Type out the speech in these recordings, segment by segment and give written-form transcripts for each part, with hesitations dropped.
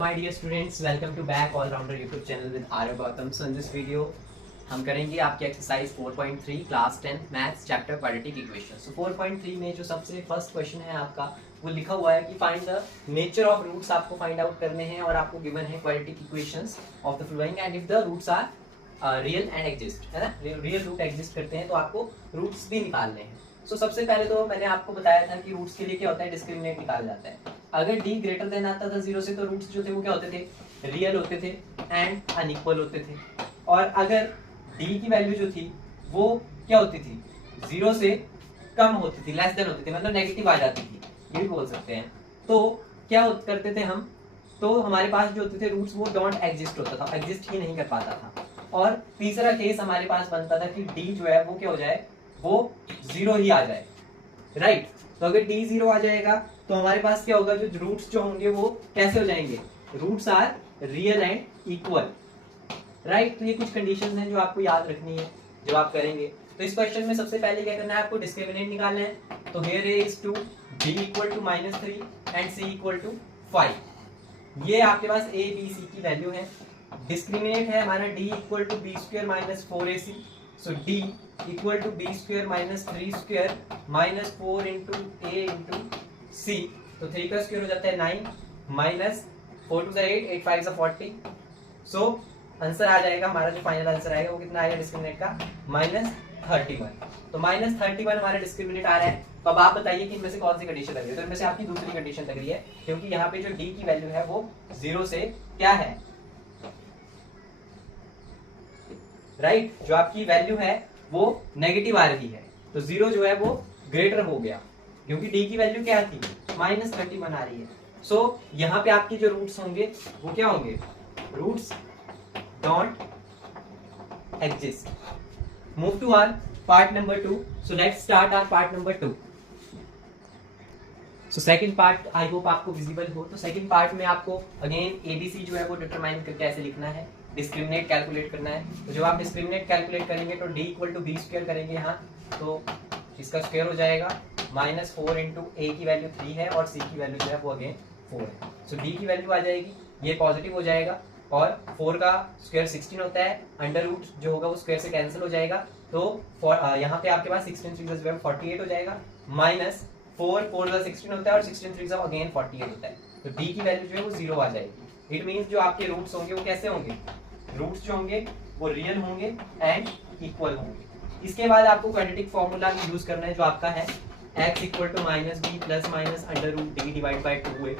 My dear students, welcome to back all rounder YouTube channel with Arya Gautam. So in this video हम करेंगे आपकी exercise 4.3 class 10 maths chapter quadratic equation. So 4.3 में जो सबसे first question है आपका वो लिखा हुआ है कि find the nature of roots आपको फाइंड आउट करने हैं और आपको गिवन है quadratic equations of the following and if the roots are real and exist, है ना, रियल रूट एग्जिस्ट करते हैं तो आपको रूट्स भी निकालने हैं। सो सबसे पहले तो मैंने आपको बताया था कि रूट्स के लिए क्या होता है, डिस्क्रिमिनेट निकाला जाता है। अगर d ग्रेटर देन आता था 0 से तो रूट्स जो थे वो क्या होते थे, रियल होते थे एंड अनइक्वल होते थे। और अगर d की वैल्यू जो थी वो क्या होती थी, 0 से कम होती थी, लेस देन होती थी, मतलब नेगेटिव आ जाती थी, ये भी बोल सकते हैं। तो क्या करते थे हम, तो हमारे पास जो होते थे रूट्स वो डोंट एग्जिस्ट होता था, एग्जिस्ट ही नहीं कर पाता था। और तीसरा केस हमारे पास बनता था कि d जो है वो क्या हो जाए, वो 0 ही आ जाए, राइट। तो अगर d 0 आ जाएगा तो हमारे पास क्या होगा, जो रूट्स जो होंगे वो कैसे हो जाएंगे, roots are real and equal, right. तो ये कुछ कंडीशंस हैं जो आपको याद रखनी है जब आप करेंगे। तो इस क्वेश्चन में सबसे पहले क्या करना है, आपको डिस्क्रिमिनेंट निकालना है। तो here is two b equal to -3 and c equal to 5। ये आपके पास a b c की वैल्यू है। डिस्क्रिमिनेंट है हमारा d equal to b square minus 4ac। So d equal to b square minus 3 square minus 4 into a into c। तो 3 का square हो जाता है 9 माइनस 4 टू 8, 8 5 40। सो आंसर आ जाएगा हमारा, जो फाइनल आंसर आएगा वो कितना आएगा डिस्क्रिमिनेंट का, -31। तो -31 हमारा डिस्क्रिमिनेंट आ रहा है। तो अब आप बताइए कि इनमें से कौन सी कंडीशन लग रही है। तो इनमें से आपकी दूसरी कंडीशन लग रही है, क्योंकि यहाँ पे जो d की वैल्यू है वो 0 से क्या है, राइट, जो आपकी वैल्यू है वो नेगेटिव आ रही है। तो 0 जो है वो ग्रेटर हो गया, क्योंकि d की वैल्यू क्या थी, -31 आ रही है। सो यहाँ पे आपके जो रूट्स होंगे वो क्या होंगे, roots don't exist. Move to our part number 2। So let's start our part number 2। So second part I hope आपको विजिबल हो। तो सेकंड पार्ट में आपको अगेन एबीसी जो है वो डिटरमाइन करके ऐसे लिखना है, डिस्क्रिमिनेट कैलकुलेट करना है। तो जब आप डिस्क्रिमिनेट कैलकुलेट करेंगे तो d equal to b square करेंगे यहाँ, तो इसका स्क्वायर हो जाएगा -4 इंटू a की वैल्यू 3 है और c की वैल्यू जो है वो अगेन 4 है। सो d की वैल्यू आ जाएगी, ये पॉजिटिव हो जाएगा और 4 का स्क्वायर 16 होता है, अंडर रूट जो होगा वो स्क्वायर से कैंसिल हो जाएगा। तो यहाँ पे आपके पास 16 3 जो है 48 हो जाएगा, माइनस 4 का 16 होता है और 16 3 अगेन 48 होता है। तो d की वैल्यू जो है वो 0 आ जाएगी। इट मीन्स जो आपके रूट्स होंगे वो कैसे होंगे, रूट्स जो होंगे वो रियल होंगे एंड इक्वल होंगे। इसके बाद आपको क्वाड्रेटिक फॉर्मूला यूज करना है जो आपका है x equal to -b plus minus under root d divide by 2 है।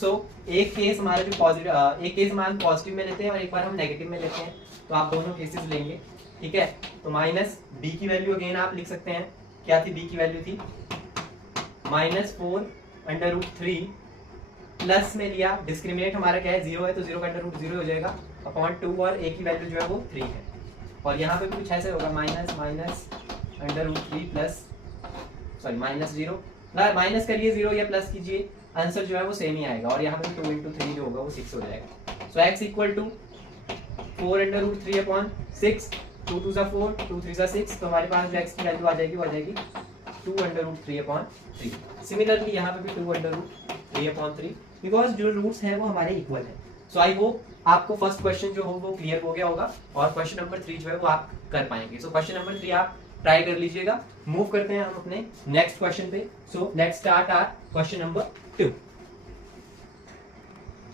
सो एक केस हमारा जो पॉजिटिव, एक केस हमारा पॉजिटिव में लेते हैं और एक बार हम नेगेटिव में लेते हैं, तो आप दोनों केसेस लेंगे, ठीक है। तो -b की वैल्यू अगेन आप लिख सकते हैं, क्या थी b की वैल्यू थी -4 अंडर रूट 3 प्लस में लिया, डिस्क्रिमिनेट हमारा क्या है 0 है, तो 0 का अंडर रूट 0 हो जाएगा अपॉन 2 और a की वैल्यू जो है वो 3 है। और यहाँ पे भी कुछ ऐसे होगा minus under root 3 plus sorry -0, minus करिए 0 या प्लस कीजिए, आंसर जो है वो सेम ही आएगा। और यहाँ पे 2 इंटू 3 जो होगा वो 6 हो जाएगा। So x equal to 4 under root 3 upon 6, 2 2 सा 4, 2 3 सा 6। तो हमारे पास जो x की वैल्यू आ जाएगी वो आ जाएगी 2 अंडर रूट 3 अपॉन 3। सिमिलरली यहाँ पे भी 2 अंडर रूट 3 अपॉन 3, बिकॉज जो रूट्स हैं वो हमारे इक्वल है। सो आई होप आपको फर्स्ट क्वेश्चन जो हो वो क्लियर हो गया होगा और क्वेश्चन नंबर 3 जो है वो आप कर पाएंगे। सो क्वेश्चन नंबर 3 आप ट्राई कर लीजिएगा। मूव करते हैं हम अपने नेक्स्ट क्वेश्चन पे। So let's start our question number 2।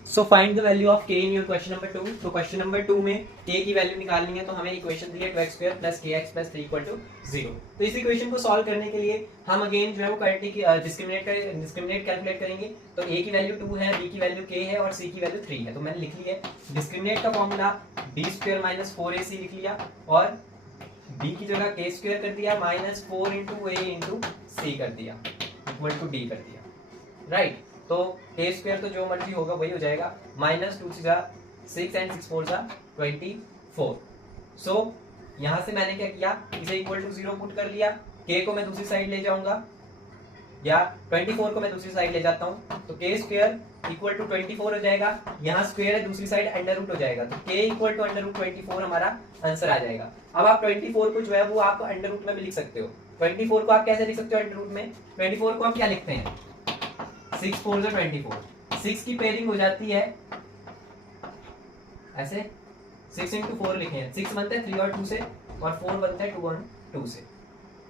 So find the value of k in your question number 2। तो क्वेश्चन नंबर 2 में k की वैल्यू निकालनी है, तो हमें इक्वेशन दी है 2x square plus kx plus 3 equal to 0। तो इस इक्वेशन को सॉल्व करने के लिए हम अगेन जो है वो डिस्क्रिमिनेट कैलकुलेट करेंगे। तो a की वैल्यू 2 है, b की वैल्यू k है और c की वैल्यू 3 है। तो मैंने लिख लिया है डिस्क्रिमिनेट का formula b square minus 4ac लिख लिया और b की जगह k स्क्वायर कर दिया -4 इंटू a इंटू c कर दिया इक्वल टू d कर दिया, राइट। तो a स्क्वायर तो जो मर्जी होगा वही हो जाएगा, -2 6 एंड 6 4 24। सो यहाँ से मैंने क्या किया, इसे इक्वल टू 0 पुट कर लिया, k को मैं दूसरी साइड ले जाऊंगा या 24 को मैं दूसरी साइड ले जाता हूँ, तो k स्क्वायर इक्वल टू 24 हो जाएगा। यहाँ स्क्वायर है, दूसरी साइड अंडर रूट हो जाएगा, तो k equal to under root 24 हमारा आंसर आ जाएगा। अब आप 24 को जो है वो आप अंडर रूट में भी लिख सकते हो। 24 को आप कैसे लिख सकते हो अंडर रूट में, 24 को आप क्या लिखते हैं, 6 4 24, 6 की पेयरिंग हो जाती है ऐसे 6 इंटू 4 लिखे हैं, 6 बनता है 3 और 2 से, और 4 बनता है 2 और 2 से,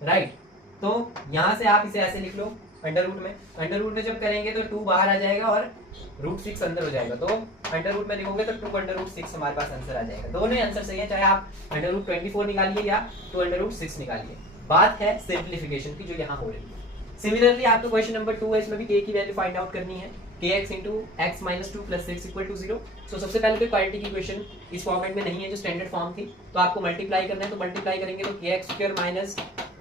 राइट। तो यहाँ से आप इसे ऐसे लिख लो अंडर रूट में जब करेंगे तो 2 बाहर आ जाएगा और √6 अंदर हो जाएगा, तो अंडर रूट में लिखोगे तो 2 अंडर रूट 6 हमारे पास आंसर आ जाएगा। दोनों ही आंसर सही है, चाहे आप अंडर रूट 24 निकालिए या 2 अंडर रूट 6 निकालिए। बात है सिंप्लीफिकेशन की जो यहाँ हो रही है। सिमिलरली आपको क्वेश्चन नंबर 2 है, इसमें भी k की वैल्यू फाइंड आउट करनी है, kx into x minus 2 plus 6 equal to 0। So सबसे पहले कोई क्वाड्रेटिक इक्वेशन इस फॉर्मेट में नहीं है जो स्टैंडर्ड फॉर्म थी, तो आपको मल्टीप्लाई करना है, तो मल्टीप्लाई करेंगे तो kx square minus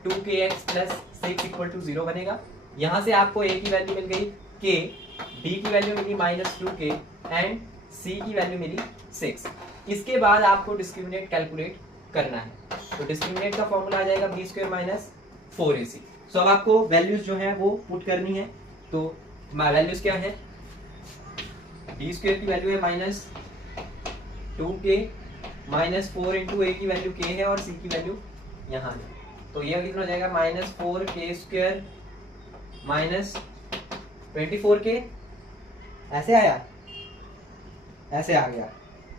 2kx plus 6 equal to 0 बनेगा। यहाँ से आपको a की वैल्यू मिल गई k, b की वैल्यू मिली माइनस 2k एंड c की वैल्यू मिली 6। इसके बाद आपको डिस्क्रिमिनेंट कैलकुलेट करना है, तो डिस्क्रिमिनेंट का फॉर्मूला आ जाएगा b स्क्वायर माइनस 4ac। सो अब आपको वैल्यूज जो है वो पुट करनी है, तो वैल्यूज क्या है, b स्क्वायर की वैल्यू है minus 2k minus 4 into a की वैल्यू k है और c की वैल्यू यहाँ है, तो ये कितना हो जाएगा minus 4k square minus 24k। ऐसे आया, ऐसे आ गया।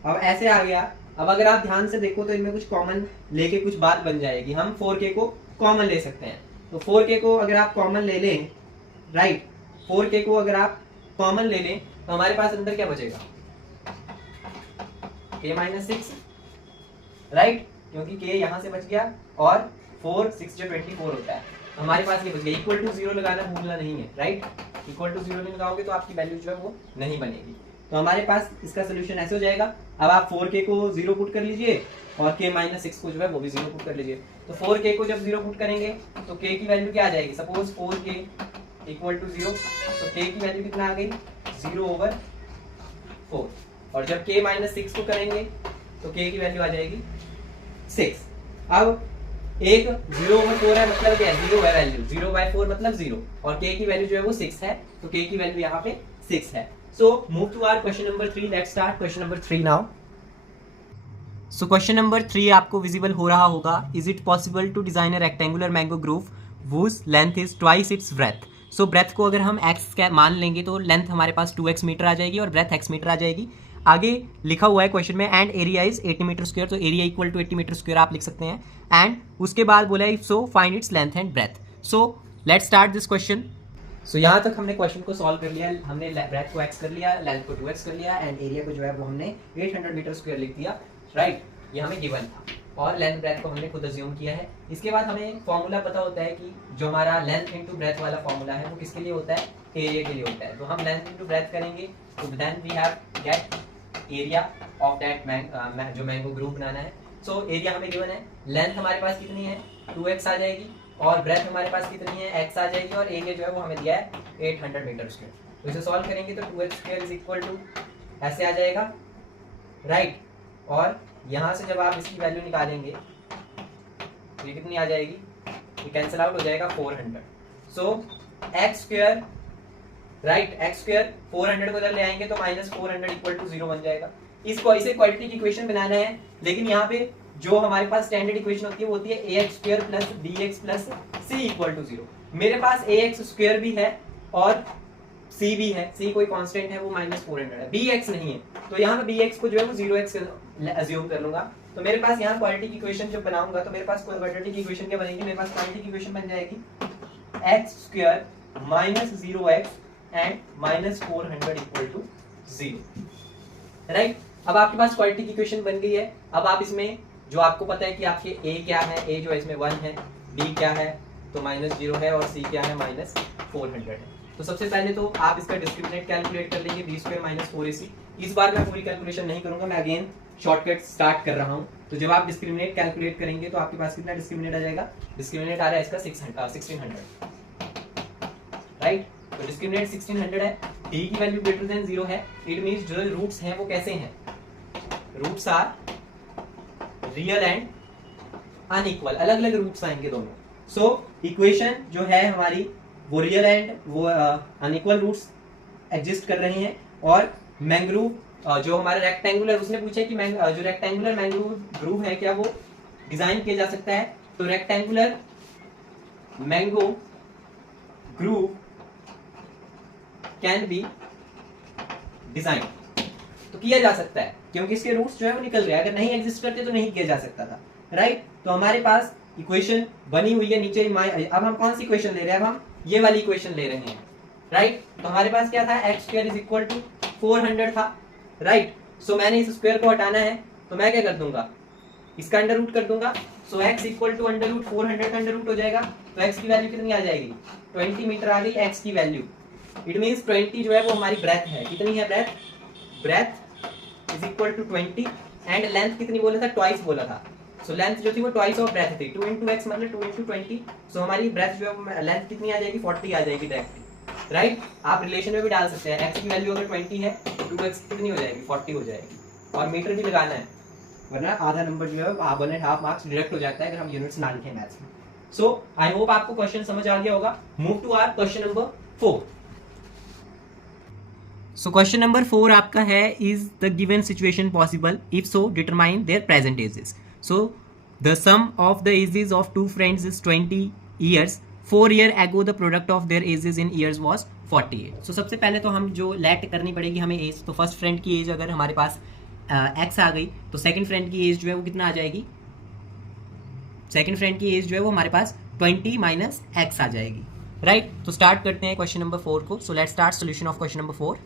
अब ऐसे आ गया, अब अगर आप ध्यान से देखो तो इनमें कुछ कॉमन लेके कुछ बात बन जाएगी। हम 4k को कॉमन ले सकते हैं, तो 4k को अगर आप कॉमन ले लें, राइट, 4k को अगर आप कॉमन ले लें तो हमारे पास अंदर क्या बचेगा, k माइनस 6, राइट, क्योंकि k यहाँ से बच गया और 4 6 जो 24 होता है, हमारे पास ये बच गया। इक्वल टू 0 लगाना भूलना नहीं है, राइट, इक्वल टू 0 नहीं लगाओगे तो आपकी वैल्यू जो है वो नहीं बनेगी। तो हमारे पास इसका सोल्यूशन ऐसे हो जाएगा। अब आप 4k को 0 पुट कर लीजिए और k माइनस 6 को जो है वो भी 0 पुट कर लीजिए। तो 4k को जब 0 पुट करेंगे तो k की वैल्यू क्या आ जाएगी, सपोज 4k इक्वल टू 0, तो k की वैल्यू कितना आ गई 0/4, और जब k माइनस 6 को करेंगे तो k की वैल्यू आ जाएगी 6। अब एक 0/4 है, मतलब क्या है, 0 है वैल्यू, 0/4 मतलब 0, और k की वैल्यू जो है वो 6 है, तो k की वैल्यू यहाँ पे 6 है। So move to our question number 3. Let's start question number 3 now. So question number 3 आपको visible हो रहा होगा. Is it possible to design a rectangular mango groove whose length is twice its breadth? So breadth को अगर हम x मान लेंगे तो लेंथ हमारे पास 2x मीटर आ जाएगी और ब्रेथ x मीटर आ जाएगी। आगे लिखा हुआ है क्वेश्चन में and area is 80 meter square, तो area equal to 80 meter square आप लिख सकते हैं। एंड उसके बाद बोला if so find its length and breadth. So let's start this question. So यहाँ तक हमने क्वेश्चन को सॉल्व कर लिया, हमने ब्रेथ को x कर लिया, लेंथ को 2x कर लिया एंड एरिया को जो है वो हमने 800 मीटर स्क्वायर लिख दिया, राइट, ये हमें गिवन था, और लेंथ ब्रेथ को हमने खुद अज्यूम किया है। इसके बाद हमें फॉर्मूला पता होता है कि जो हमारा लेंथ इंटू ब्रेथ वाला फॉर्मूला है वो किसके लिए होता है, एरिया के लिए होता है। तो हम लेंथ इंटू ब्रेथ करेंगे तो then we have get area of that जो मैंगो ग्रुप बनाना है। सो एरिया हमें गिवन है, लेंथ हमारे पास कितनी है 2x आ जाएगी, और ब्रेथ हमारे पास कितनी है x आ जाएगी, और एरिया जो है वो हमें दिया है 800 मीटर स्क्वायर। तो इसे सॉल्व करेंगे तो 2x square is equal to ऐसे आ जाएगा, राइट, और यहाँ से जब आप इसकी वैल्यू निकालेंगे तो ये कितनी आ जाएगी, ये कैंसिल आउट हो जाएगा 400। सो x square, right, x square 400 को जब ले आएंगे तो माइनस 400 इक्वल टू 0 बन जाएगा। इसको इसे क्वाड्रेटिक इक्वेशन बनाना है, लेकिन यहाँ पे जो हमारे पास स्टैंडर्ड इक्वेशन होती है वो होती है ax square plus bx plus c equal to 0। मेरे पास ax स्क्वायर भी है और c भी है, c कोई कांस्टेंट है वो माइनस 400 है, bx नहीं है, तो यहाँ पे bx को जो है वो 0x अज्यूम कर लूंगा। तो मेरे पास यहाँ क्वाड्रेटिक इक्वेशन जब बनाऊंगा तो मेरे पास क्वाड्रेटिक इक्वेशन क्या बनेगी, मेरे पास क्वाड्रेटिक इक्वेशन बन जाएगी x square minus 0x and minus 400 equal to 0, right. अब आपके पास क्वाड्रेटिक इक्वेशन बन गई है। अब आप इसमें जो आपको पता है कि आपके a क्या है, a जो है इसमें 1 है, b क्या है तो माइनस 0 है, और c क्या है माइनस 400 है। तो सबसे पहले तो आप इसका डिस्क्रिमिनेंट कैलकुलेट कर लेंगे, b स्क्वायर माइनस 4ac। इस बार मैं पूरी कैलकुलेशन नहीं करूंगा, मैं अगेन शॉर्टकट स्टार्ट कर रहा हूँ। तो जब आप डिस्क्रिमिनेंट कैलकुलेट करेंगे तो आपके पास कितना डिस्क्रिमिनेंट आ जाएगा, डिस्क्रिमिनेंट आ रहा है इसका 1600, राइट। तो डिस्क्रिमिनेंट 1600 है, d की वैल्यू ग्रेटर देन 0 है, इट मींस जो रूट्स हैं वो कैसे हैं, roots are real and unequal, अलग अलग रूट्स आएंगे दोनों। सो इक्वेशन जो है हमारी वो रियल एंड वो अनइक्वल रूट्स एग्जिस्ट कर रहे हैं। और मैंग्रोव जो हमारा रेक्टेंगुलर, उसने पूछा कि जो रेक्टेंगुलर मैंग्रोव ग्रुव है क्या वो डिजाइन किया जा सकता है, तो rectangular mango grove can be design, तो किया जा सकता है क्योंकि इसके रूट्स जो है वो निकल रहे हैं, अगर नहीं एग्जिस्ट करते तो नहीं किया जा सकता था, राइट। तो हमारे पास इक्वेशन बनी हुई है नीचे। अब हम कौन सी इक्वेशन ले रहे हैं, अब हम ये वाली इक्वेशन ले रहे हैं, राइट। तो हमारे पास क्या था, x square is equal to 400 था, राइट। सो मैंने इस स्क्वायर को हटाना है तो मैं क्या कर दूंगा, इसका अंडर रूट कर दूंगा। So x equal to under root 400 का अंडर रूट हो जाएगा, तो x की वैल्यू कितनी आ जाएगी, 20 मीटर आ गई x की वैल्यू। इट मींस 20 जो है वो हमारी ब्रेथ है, कितनी है breadth, breadth is equal to 20 and length कितनी बोला था, ट्वाइस बोला था। सो लेंथ जो थी वो ट्वाइस ऑफ ब्रेथ थी, 2 into x मतलब 2 into 20। सो हमारी ब्रेथ जो है लेंथ कितनी आ जाएगी, 40 आ जाएगी डायरेक्टली, राइट। आप रिलेशन में भी डाल सकते हैं, x की वैल्यू अगर 20 है तो 2x कितनी हो जाएगी, 40 हो जाएगी, और मीटर भी लगाना है वरना आधा नंबर जो है 1.5 मार्क्स डायरेक्ट हो जाता है अगर हम यूनिट्स ना लिखें मैथ्स में। सो आई होप आपको क्वेश्चन समझ आ गया होगा। Move to our question number 4। So question number 4 आपका है, is the given situation possible, if so determine their present ages. So the sum of the ages of two friends is 20 years, 4 year ago the product of their ages in years was 48। सो सबसे पहले तो हम जो late करनी पड़ेगी हमें as, तो first friend की एज अगर हमारे पास एक्स आ गई तो सेकंड फ्रेंड की एज जो है वो कितना आ जाएगी, सेकंड फ्रेंड की एज जो है वो हमारे पास 20 माइनस एक्स आ जाएगी, राइट। तो स्टार्ट करते हैं क्वेश्चन नंबर 4 को। सो let's start solution of question number 4।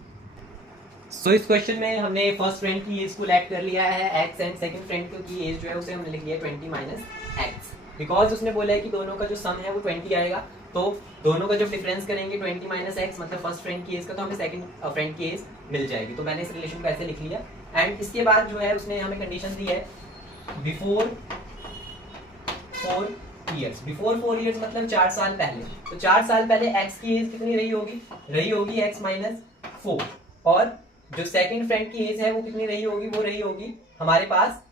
सो इस क्वेश्चन में हमने फर्स्ट फ्रेंड की एज को लेट कर लिया है एक्स एंड सेकंड फ्रेंड की एज जो है उसे हमने लिख लिया 20 माइनस एक्स, बिकॉज उसने बोला है कि दोनों का जो सम है वो 20 आएगा, तो दोनों का जब डिफरेंस करेंगे 20 माइनस एक्स मतलब फर्स्ट फ्रेंड की एज का, तो हमें सेकंड फ्रेंड की एज मिल जाएगी। तो मैंने इस रिलेशन को ऐसे लिख लिया एंड इसके बाद जो है उसने हमें कंडीशन दी है बिफोर 4 years। बिफोर 4 years मतलब 4 साल पहले, तो 4 साल पहले एक्स की एज कितनी रही होगी एक्स माइनस 4, और जो सेकंड फ्रेंड की एज है वो कितनी रही होगी हमारे पास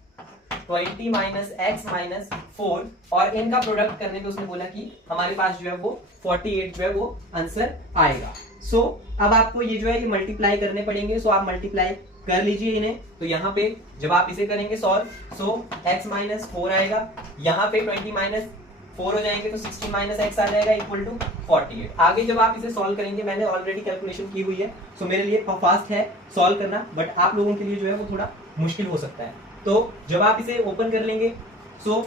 20 माइनस एक्स माइनस 4, और इनका प्रोडक्ट करने पे उसने बोला कि हमारे पास जो है वो 48 जो है वो आंसर आएगा। सो अब आपको ये जो है ये मल्टीप्लाई करने पड़ेंगे। सो आप मल्टीप्लाई कर लीजिए इन्हें, तो यहाँ पे जब आप इसे करेंगे सॉल्व, सो x माइनस 4 आएगा, यहाँ पे 20 माइनस 4 हो जाएंगे तो 60 माइनस एक्स आ जाएगा इक्वल टू 48। आगे जब आप इसे सॉल्व करेंगे, मैंने ऑलरेडी कैलकुलेशन की हुई है, सो मेरे लिए फास्ट है सॉल्व करना, बट आप लोगों के लिए जो है वो थोड़ा मुश्किल हो सकता है। तो जब आप इसे ओपन कर लेंगे, सो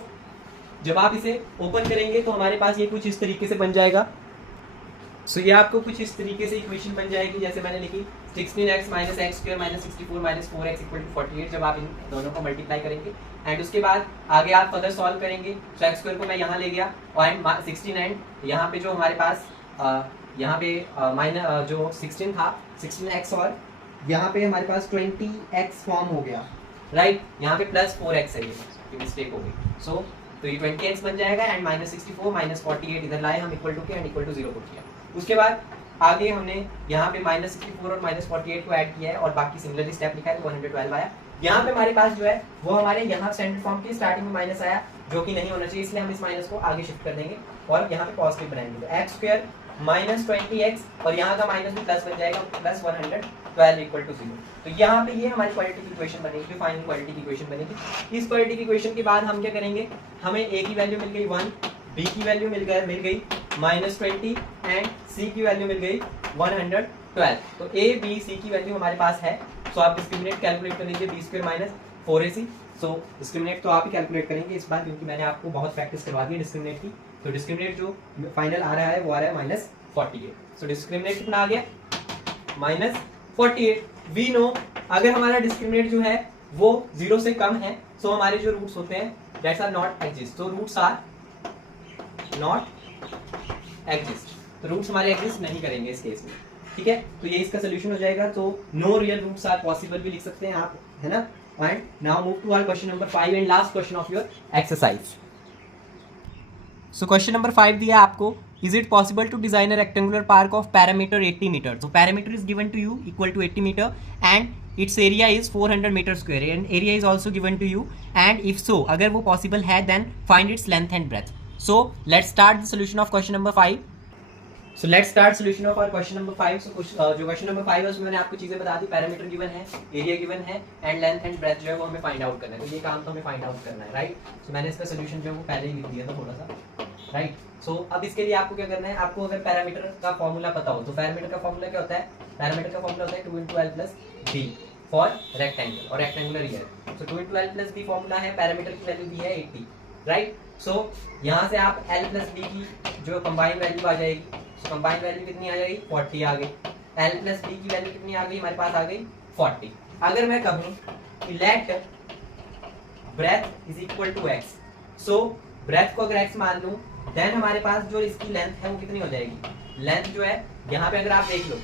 जब आप इसे ओपन करेंगे तो हमारे पास ये कुछ इस तरीके से बन जाएगा। सो ये आपको कुछ इस तरीके से इक्वेशन बन जाएगी जैसे मैंने लिखी 16x minus x square minus 64 minus 4x equal to 48। जब आप इन दोनों को मल्टीप्लाई करेंगे एंड उसके बाद आगे आप फर्दर सॉल्व करेंगे, तो एक्स स्क्वायर को मैं यहाँ ले गया और 16 एंड यहाँ पे जो हमारे पास यहाँ पे माइनस जो 16 था 16x, और यहाँ पे हमारे पास 20x फॉर्म हो गया, राइट। यहाँ पे प्लस 4x है, ये मिस्टेक हो गई। सो तो ये 20x बन जाएगा एंड माइनस 64 माइनस 48 इधर लाए हम इक्वल टू के एंड इक्वल टू 0 को किया। उसके बाद आगे हमने यहाँ पे माइनस 64 और माइनस 48 को ऐड किया है और बाकी सिमिलरली स्टेप लिखा है तो 112 आया। यहाँ पे हमारे पास जो है वो हमारे यहाँ स्टैंडर्ड फॉर्म की स्टार्टिंग में माइनस आया जो कि नहीं होना चाहिए, इसलिए हम इस माइनस को आगे शिफ्ट कर देंगे और यहाँ पे पॉजिटिव बनाएंगे। तो एक्स स्क्वायर माइनस 20x और यहाँ का माइनस भी प्लस बन जाएगा, प्लस 112 इक्वल टू 0। तो यहाँ पे ये हमारी क्वालिटी की इक्वेशन बनेगी, फाइनल क्वालिटी की इक्वेशन बनेगी। इस क्वालिटी की इक्वेशन के बाद हम क्या करेंगे, हमें a की वैल्यू मिल गई 1, b की वैल्यू मिल गई माइनस 20 एंड c की वैल्यू मिल गई 112। तो a b c की वैल्यू हमारे पास है। सो आप डिस्क्रिमिनेट कैलकुलेट कर लीजिए, b स्क्वायर माइनस 4ac। सो डिस्क्रिमिनेट तो आप ही कैलकुलेट करेंगे इस बार, क्योंकि मैंने आपको बहुत प्रैक्टिस करवा दी है डिस्क्रिमिनेट की। तो डिस्क्रिमिनेट जो फाइनल आ रहा है वो आ रहा है माइनस 48। सो डिस्क्रिमिनेट कितना आ गया, माइनस 48। वी नो अगर हमारा डिस्क्रिमिनेट जो है वो 0 से कम है, सो हमारे जो रूट्स होते हैं दैट्स आर नॉट एग्जिस्ट। तो रूट्स आर नॉट एग्जिस्ट, तो रूट्स हमारे एग्जिस्ट नहीं करेंगे इस केस में, ठीक है। तो ये इसका सोल्यूशन हो जाएगा। तो no real roots are possible भी लिख सकते हैं आप, है ना। And now move to our question number 5 and last question of your exercise. So question number 5 दिया आपको, is it possible to design a rectangular park of parameter 80 meter? So parameter is given to you equal to 80 meter and its area is 400 meter square and area is also given to you, and if so अगर वो possible है then find its length and breadth. So let's start the solution of question number 5. So let's start solution of our question number 5. So जो question number 5 है उसमें मैंने आपको चीजें बता दी, पैरामीटर गिवन है, एरिया गिवन है एंड लेंथ एंड ब्रेथ जो है वो हमें फाइंड आउट करना है। तो ये काम तो हमें फाइंड आउट करना है, राइट। सो मैंने इसका सोल्यूशन जो है वो पहले ही लिख दिया था थोड़ा सा, राइट। सो अब इसके लिए आपको क्या करना है, आपको अगर पैरामीटर का फॉर्मूला पता हो तो पैरामीटर का फॉर्मूला क्या होता है, पैरामीटर का फॉर्मूला होता है 2 × l + b। फॉर रेक्टेंगल और रेक्टेंगुलर ईयर। सो 2 into l plus b formula है, पैरामीटर की वैल्यू दी है 80, राइट। सो यहाँ से आप l plus b की जो कंबाइन वैल्यू आ जाएगी, सो कंबाइन वैल्यू कितनी आ जाएगी 40 आ गई। l plus b की वैल्यू कितनी आ गई हमारे पास आ गई 40। अगर मैं कहूँ कि let breadth is equal to x, so breadth को अगर x मान लूँ देन हमारे पास जो इसकी लेंथ है वो कितनी हो जाएगी। लेंथ जो है यहाँ पे अगर आप देख लो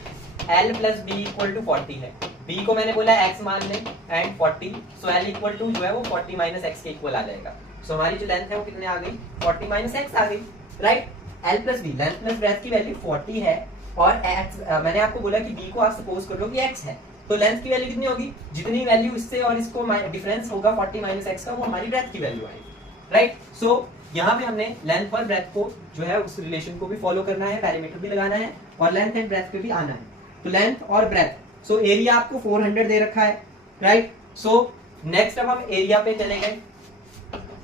l plus b equal to 40 है, b को मैंने बोला x मान लें and 40, so l equal to जो है वो 40 माइनस x के इक्वल आ जाएगा। सो हमारी जो लेंथ है वो कितने आ गई 40 माइनस x आ गई, right. l plus b, length plus breadth की वैल्यू 40 है और x मैंने आपको बोला कि b को आप सपोज कर लो कि x है, तो लेंथ की वैल्यू कितनी होगी, जितनी वैल्यू इससे और इसको डिफरेंस होगा 40 माइनस x का, वो हमारी ब्रेथ की वैल्यू आएगी, राइट। सो यहाँ पे हमने लेंथ और ब्रेथ को जो है उस रिलेशन को भी फॉलो करना है, पैरामीटर भी लगाना है और लेंथ एंड ब्रेथ पे भी आना है। तो लेंथ और ब्रेथ, सो एरिया आपको 400 दे रखा है, राइट। सो नेक्स्ट अब हम एरिया पे चले गए।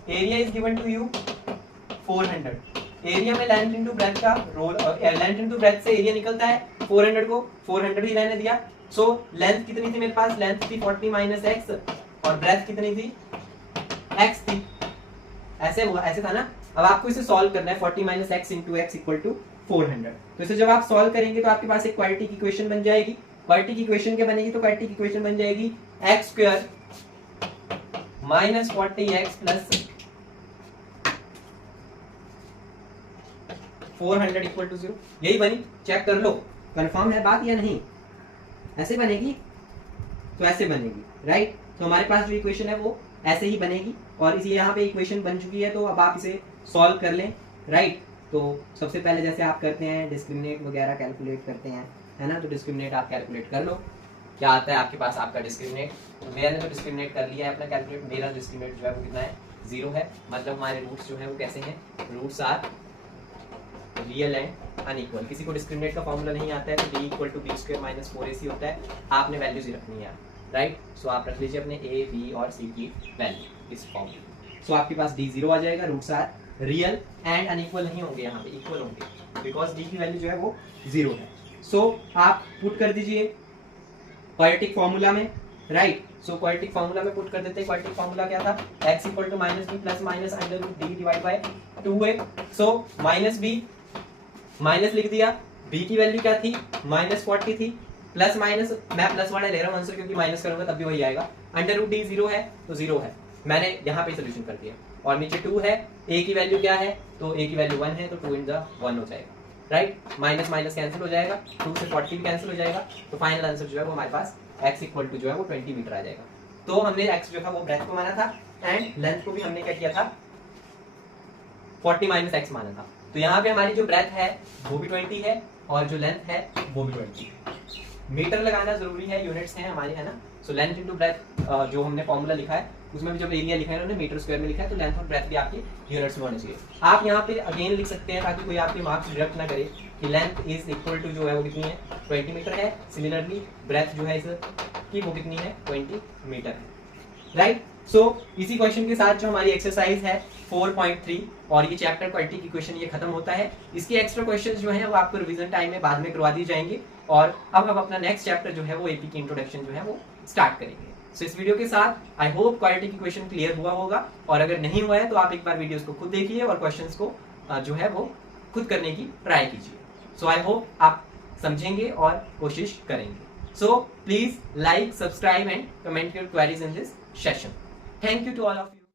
Area is given to you 400। Area में लेंथ इनटू ब्रेथ का रोल, लेंथ इनटू ब्रेथ से एरिया निकलता है, 400 को 400 ही रहने दिया। सो लेंथ कितनी थी मेरे पास, लेंथ थी 40 माइनस एक्स और ब्रेथ कितनी थी x थी, ऐसे हुआ, ऐसे था ना। अब आपको इसे सॉल्व करना है, 40 minus x into x equal to 400। तो इसे जब आप सॉल्व करेंगे तो आपके पास एक क्वाड्रेटिक इक्वेशन बन जाएगी। क्वाड्रेटिक इक्वेशन क्या बनेगी, तो क्वाड्रेटिक इक्वेशन बन जाएगी x square minus 40x plus 400 equal to 0। यही बनी, चेक कर लो कंफर्म है बात या नहीं। ऐसे बनेगी तो ऐसे बनेगी, राइट। तो हमारे पास जो इक्वेशन है वो ऐसे ही बनेगी और इसलिए यहाँ पे इक्वेशन बन चुकी है, तो अब आप इसे सॉल्व कर लें, राइट। तो सबसे पहले जैसे आप करते हैं डिस्क्रिमिनेट वगैरह कैलकुलेट करते हैं, है ना, तो डिस्क्रिमिनेट आप कैलकुलेट कर लो। क्या आता है आपके पास आपका डिस्क्रिमिनेट, तो मैंने तो डिस्क्रिमिनेट कर लिया है अपना कैलकुलेट। मेरा डिस्क्रिमिनेट जो है वो कितना है 0 है, मतलब हमारे रूट्स जो है वो कैसे हैं, roots are real and unequal. किसी को डिस्क्रिमिनेट का फॉर्मूला नहीं आता है तो d equal to b square minus 4ac होता है, आपने वैल्यूज ही रखनी है, राइट। सो आप रख लीजिए अपने a b और c की वैल्यू इस फॉर्म में। सो आपके पास d 0 आ जाएगा, roots are real and unequal नहीं होंगे, यहाँ पे इक्वल होंगे बिकॉज d की वैल्यू जो है वो 0 है। सो आप पुट कर दीजिए क्वाड्रेटिक फॉर्मूला में, राइट। सो क्वाड्रेटिक फॉर्मूला में पुट कर देते हैं। क्वाड्रेटिक फॉर्मूला क्या था, x equal to minus b plus minus under root d divide by 2a। So minus b minus लिख दिया, b की वैल्यू क्या थी -40 थी, प्लस माइनस मैं प्लस वाला ले रहा हूँ आंसर क्योंकि माइनस करूंगा तब भी वही आएगा। अंडर रूट डी 0 है तो 0 है, मैंने यहाँ पे सोल्यूशन कर दिया। और नीचे 2 है, a की वैल्यू क्या है, तो a की वैल्यू 1 है तो 2 इन द 1 हो जाएगा, राइट। माइनस माइनस कैंसिल हो जाएगा, 2 से 40 भी कैंसिल हो जाएगा, तो फाइनल आंसर जो है वो हमारे पास x इक्वल टू जो है वो 20 मीटर आ जाएगा। तो हमने x जो था वो ब्रेथ को माना था एंड लेंथ को भी हमने क्या किया था 40 माइनस एक्स माना था। तो यहाँ पे हमारी जो ब्रेथ है वो भी 20 है और जो लेंथ है वो भी 20 है। मीटर लगाना जरूरी है, यूनिट्स हैं हमारे, है ना। सो लेंथ इनटू ब्रेथ जो हमने फॉर्मूला लिखा है उसमें भी जब एरिया लिखा है उन्होंने मीटर स्क्वायर में लिखा है, तो लेंथ और ब्रेथ भी आपके यूनिट्स में होने चाहिए। आप यहाँ पे अगेन लिख सकते हैं ताकि कोई आपके मार्क्स डिडक्ट ना करे कि लेंथ इज इक्वल टू जो है वो कितनी है 20 मीटर है, सिमिलरली ब्रेथ जो है इसकी वो कितनी है 20 मीटर है, राइट। सो इसी क्वेश्चन के साथ जो हमारी एक्सरसाइज है 4.3 और ये चैप्टर क्वाड्रेटिक इक्वेशन ये खत्म होता है। इसके एक्स्ट्रा क्वेश्चंस जो हैं वो आपको रिवीजन टाइम में बाद में करवा दिए जाएंगे और अब हम अपना नेक्स्ट चैप्टर जो है वो एपी की इंट्रोडक्शन जो है वो स्टार्ट करेंगे। सो इस वीडियो के साथ I hope quadratic equation clear हुआ होगा और अगर नहीं हुआ है तो आप एक बार वीडियोस को खुद देखिए और क्वेश्चंस को जो है वो खुद करने की ट्राई कीजिए। सो आई होप आप समझेंगे और कोशिश करेंगे। So please like, subscribe and comment your queries in this session. Thank you to all of you.